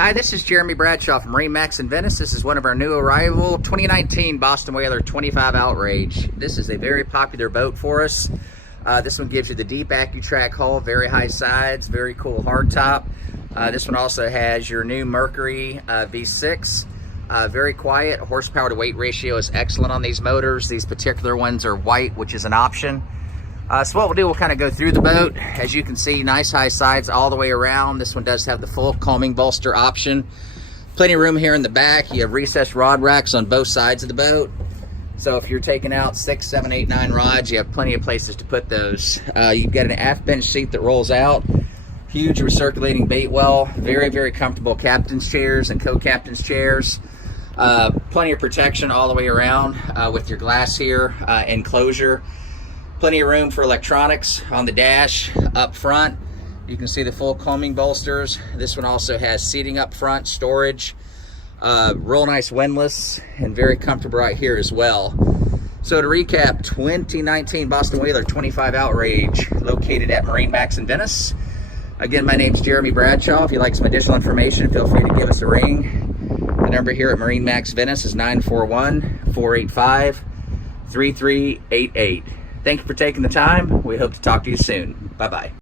Hi, this is Jeremy Bradshaw from MarineMax in Venice. This is one of our new arrival 2019 Boston Whaler 25 Outrage. This is a very popular boat for us. This one gives you the deep AccuTrack hull, very high sides, very cool hardtop. This one also has your new Mercury V6. Very quiet. Horsepower to weight ratio is excellent on these motors. These particular ones are white, which is an option. So what we'll do, we'll kind of go through the boat. As you can see, nice high sides all the way around. This one does have the full coaming bolster option. Plenty of room here in the back. You have recessed rod racks on both sides of the boat. So if you're taking out 6, 7, 8, 9 rods, you have plenty of places to put those. You've got an aft bench seat that rolls out. Huge recirculating bait well. Very, very comfortable captain's chairs and co-captain's chairs. Plenty of protection all the way around with your glass here, enclosure. Plenty of room for electronics on the dash up front. You can see the full coaming bolsters. This one also has seating up front, storage, real nice windlass, and very comfortable right here as well. So to recap, 2019 Boston Whaler 25 Outrage, located at MarineMax in Venice. Again, my name's Jeremy Bradshaw. If you'd like some additional information, feel free to give us a ring. The number here at MarineMax Venice is 941-485-3388. Thank you for taking the time. We hope to talk to you soon. Bye-bye.